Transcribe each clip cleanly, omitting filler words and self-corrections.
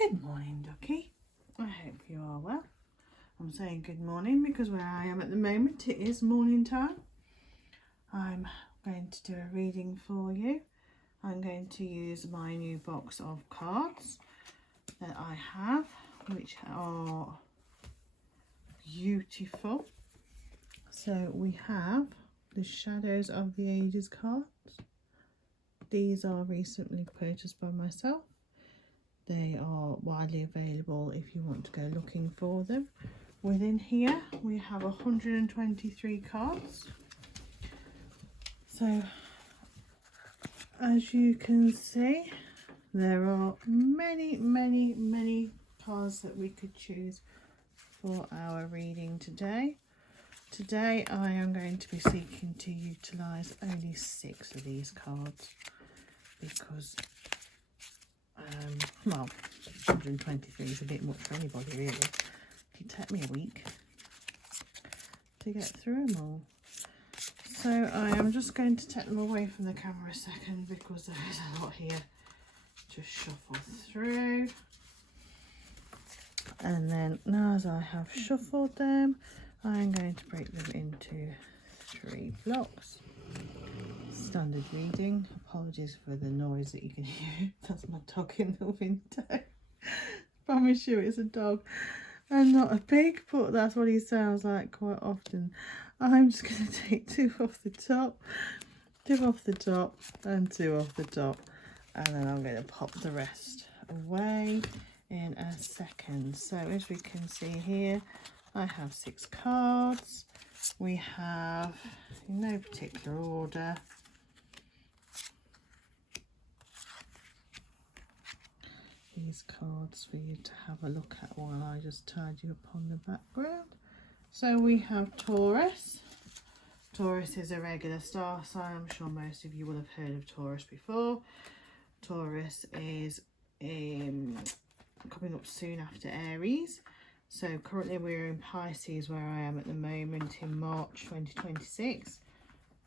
Good morning, Ducky. I hope you are well. I'm saying good morning because where I am at the moment it is morning time. I'm going to do a reading for you. I'm going to use my new box of cards that I have, which are beautiful. So we have the Shadows of the Ages cards. These are recently purchased by myself. They are widely available if you want to go looking for them. Within here we have 123 cards. So as you can see, there are many cards that we could choose for our reading today. Today I am going to be seeking to utilise only 6 of these cards because well, 123 is a bit much for anybody really. It'd take me a week to get through them all. So I am just going to take them away from the camera a second because there is a lot here to shuffle through. And then now as I have shuffled them, I'm going to break them into 3 blocks. Standard reading. Apologies for the noise that you can hear. That's my dog in the window. Promise you it's a dog and not a pig, but that's what he sounds like quite often. I'm just going to take 2 off the top, 2 off the top and 2 off the top, and then I'm going to pop the rest away in a second. So as we can see here, I have 6 cards. We have, in no particular order, these cards for you to have a look at while I just tidy up on the background. So we have Taurus. Taurus is a regular star sign. I'm sure most of you will have heard of Taurus before. Taurus is coming up soon after Aries. So currently we're in Pisces where I am at the moment in March 2026.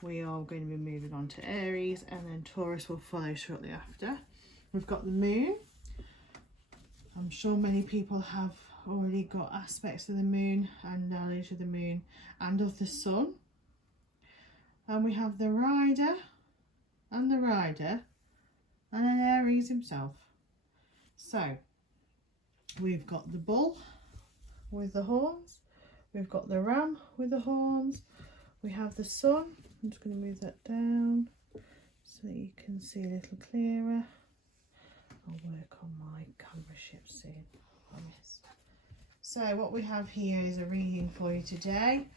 We are going to be moving on to Aries and then Taurus will follow shortly after. We've got the moon. I'm sure many people have already got aspects of the moon and knowledge of the moon and of the sun. And we have the rider and the rider and then Aries himself. So we've got the bull with the horns, we've got the ram with the horns, we have the sun. I'm just going to move that down so that you can see a little clearer. I'll work on my camera shift soon, I promise. So what we have here is a reading for you today,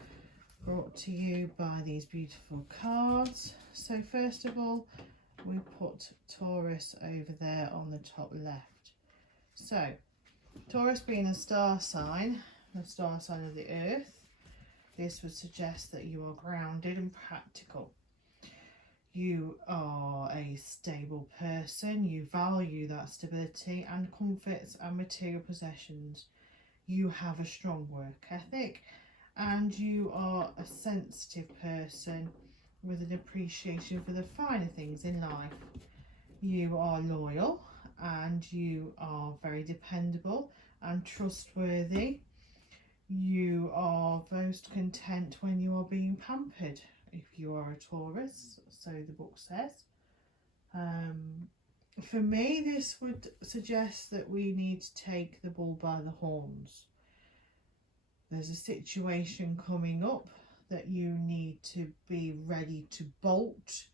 brought to you by these beautiful cards. So first of all, we put Taurus over there on the top left. So Taurus being a star sign, the star sign of the earth, this would suggest that you are grounded and practical. You are a stable person, you value that stability and comforts and material possessions. You have a strong work ethic and you are a sensitive person with an appreciation for the finer things in life. You are loyal and you are very dependable and trustworthy. You are most content when you are being pampered, if you are a Taurus, so the book says. For me, this would suggest that we need to take the bull by the horns. There's a situation coming up that you need to be ready to bolt,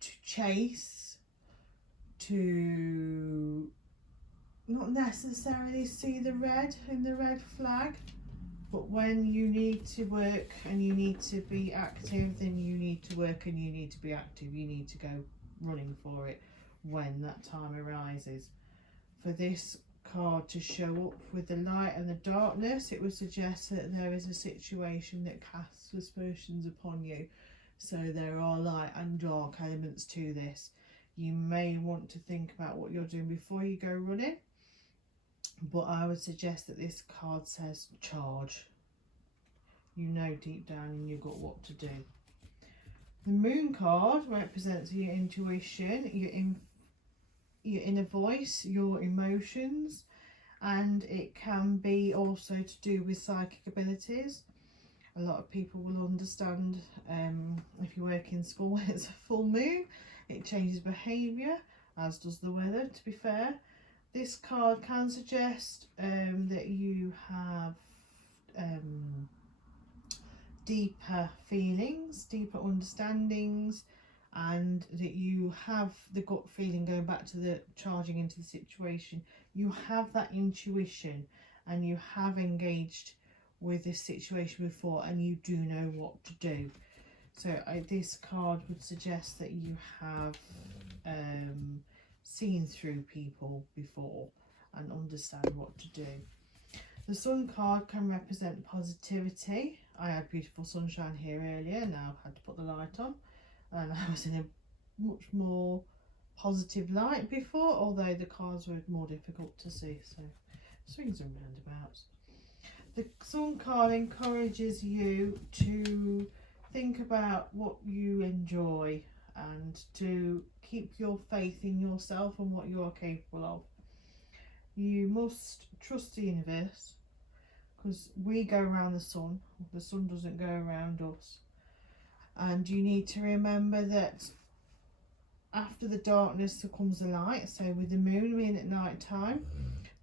to chase, to not necessarily see the red in the red flag. But when you need to work and you need to be active, then you need to work and you need to be active. You need to go running for it when that time arises. For this card to show up with the light and the darkness, it would suggest that there is a situation that casts aspersions upon you. So there are light and dark elements to this. You may want to think about what you're doing before you go running. But I would suggest that this card says charge. You know deep down in your gut what to do. The moon card represents your intuition, your inner voice, your emotions, and it can be also to do with psychic abilities. A lot of people will understand if you work in school, it's a full moon, it changes behaviour, as does the weather, to be fair. This card can suggest that you have deeper feelings, deeper understandings, and that you have the gut feeling, going back to the charging into the situation, you have that intuition and you have engaged with this situation before and you do know what to do. So this card would suggest that you have seen through people before and understand what to do. The sun card can represent positivity. I had beautiful sunshine here earlier, now I've had to put the light on, and I was in a much more positive light before, although the cards were more difficult to see, so swings and roundabouts. The sun card encourages you to think about what you enjoy and to keep your faith in yourself and what you are capable of. You must trust the universe, because we go around the sun doesn't go around us. And you need to remember that after the darkness there comes the light. So with the moon being at night time,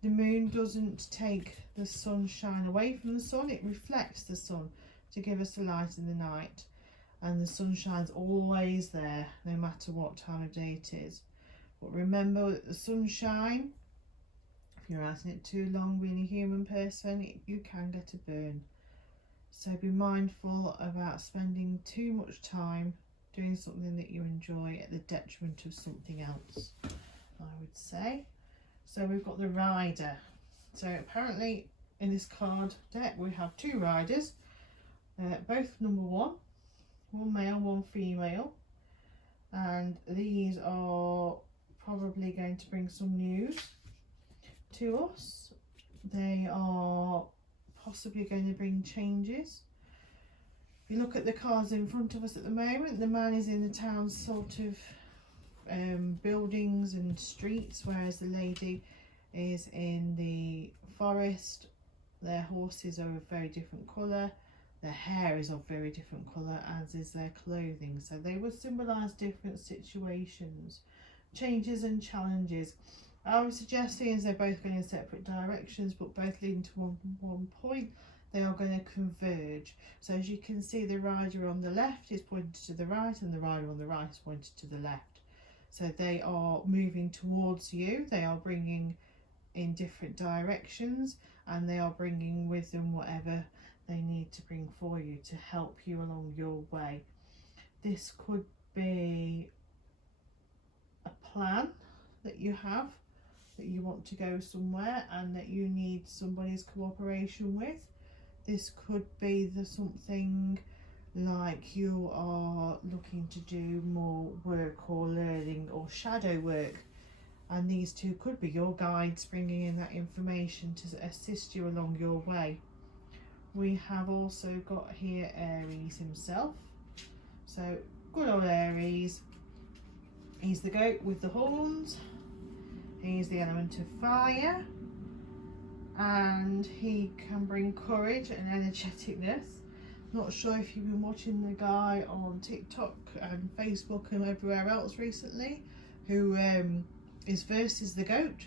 the moon doesn't take the sunshine away from the sun, it reflects the sun to give us the light in the night. And the sunshine's always there, no matter what time of day it is. But remember that the sunshine, if you're out in it too long being a human person, you can get a burn. So be mindful about spending too much time doing something that you enjoy at the detriment of something else, I would say. So we've got the rider. So apparently in this card deck we have two riders, both number one male, one female, and these are probably going to bring some news to us. They are possibly going to bring changes. If you look at the cards in front of us at the moment, the man is in the town's sort of buildings and streets, whereas the lady is in the forest. Their horses are of very different colour, their hair is of very different colour, as is their clothing. So they would symbolise different situations, changes and challenges. I would suggest is they're both going in separate directions, but both leading to one point. They are going to converge. So as you can see, the rider on the left is pointed to the right and the rider on the right is pointed to the left. So they are moving towards you. They are bringing in different directions, and they are bringing with them whatever they need to bring for you to help you along your way. This could be a plan that you have, that you want to go somewhere and that you need somebody's cooperation with. This could be something like you are looking to do more work or learning or shadow work, and these two could be your guides bringing in that information to assist you along your way. We have also got here Aries himself. So good old Aries. He's the goat with the horns. He's the element of fire, and he can bring courage and energeticness. Not sure if you've been watching the guy on TikTok and Facebook and everywhere else recently, who is versus the goat.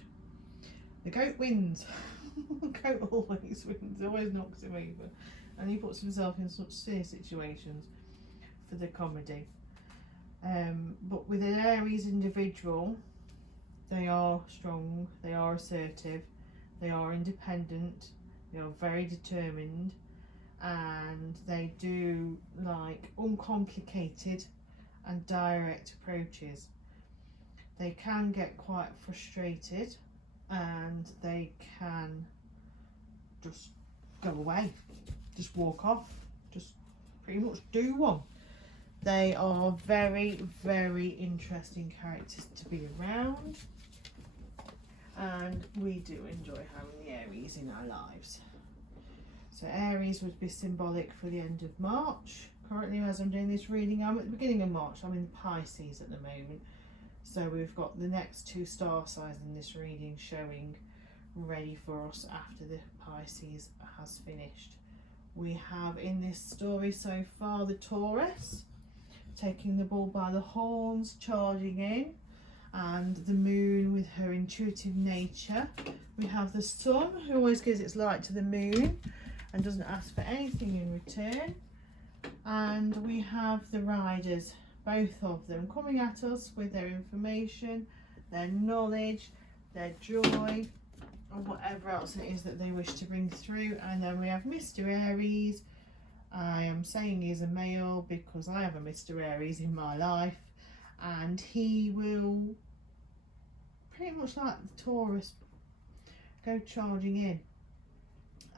The goat wins. The goat always wins, always knocks him over, and he puts himself in such serious situations for the comedy. But with an Aries individual, they are strong, they are assertive, they are independent, they are very determined, and they do like uncomplicated and direct approaches. They can get quite frustrated and they can just go away, just walk off, just pretty much do one. They are very, very interesting characters to be around, and we do enjoy having the Aries in our lives. So Aries would be symbolic for the end of March. Currently, as I'm doing this reading, I'm at the beginning of March. I'm in Pisces at the moment. So we've got the next two star signs in this reading showing ready for us after the Pisces has finished. We have in this story so far the Taurus taking the bull by the horns, charging in, and the moon with her intuitive nature. We have the sun, who always gives its light to the moon and doesn't ask for anything in return. And we have the riders, both of them, coming at us with their information, their knowledge, their joy, or whatever else it is that they wish to bring through. And then we have Mr. Aries. I am saying he's a male because I have a Mr. Aries in my life, and he will, pretty much like the Taurus, go charging in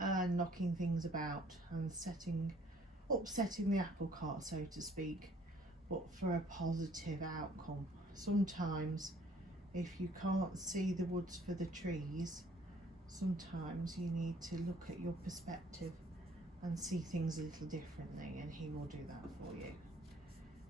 and knocking things about and upsetting the apple cart, so to speak, but for a positive outcome. Sometimes if you can't see the woods for the trees, sometimes you need to look at your perspective and see things a little differently, and he will do that for you.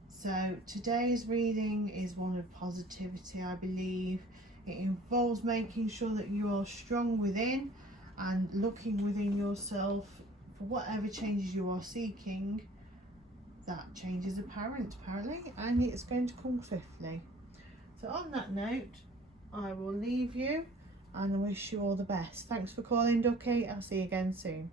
So today's reading is one of positivity, I believe. It involves making sure that you are strong within and looking within yourself for whatever changes you are seeking. That change is apparent, apparently, and it's going to come swiftly. So on that note, I will leave you and wish you all the best. Thanks for calling, Ducky. I'll see you again soon.